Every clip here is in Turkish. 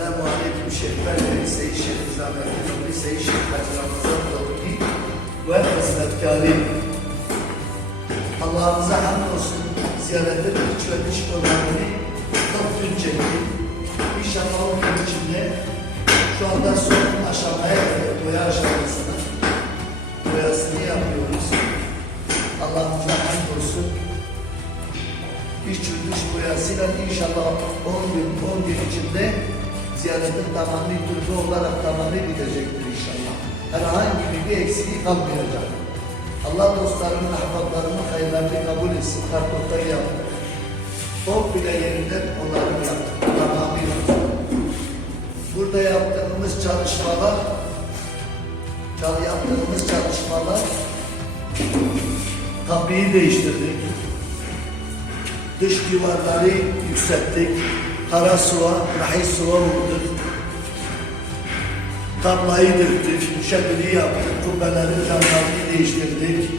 Selamun Aleyküm Seyit Şeyh Nizamettin Nuri Seyit Şeyh Hacı Ramazan Davudi ve hizmetkarı. Allah'ımıza hamdolsun ziyaretin iç ve dış konularını gün çekti. İnşallah o gün içinde şu anda son aşamaya geldik. Boya aşamasına. Boyasını yapıyoruz. Allah'ımıza hamdolsun. İç ve dış boyasıyla inşallah 10 gün, 10 gün içinde ziyaretin tamamı türlü olarak tamamı gidecektir inşallah. Herhangi bir eksiği kalmayacak. Allah dostlarımın, ahbaplarımın hayırlarını kabul etsin. Kartokta yaptık. Top bile yerinden onları yaptık. Tamamıyla. Burada yaptığımız çalışmalar, çal- yaptığımız çalışmalar kapıyı değiştirdik. Dış duvarları yükselttik. Kara suva, nahi suva vurduk. Tablayı döktük, şekli yaptık, kubbelerin camlarını değiştirdik.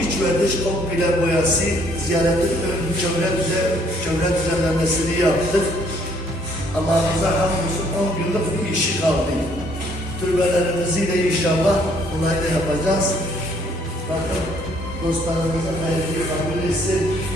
İç ve dış komple boyası, ziyaretin ön çevre, düze, çevre düzenlemesini yaptık. Allah'ımıza hamdolsun 10 günlük bir işi kaldı. Türbelerimizi de inşallah da yapacağız. Bakın dostlarımıza hayırlı kabul etsin.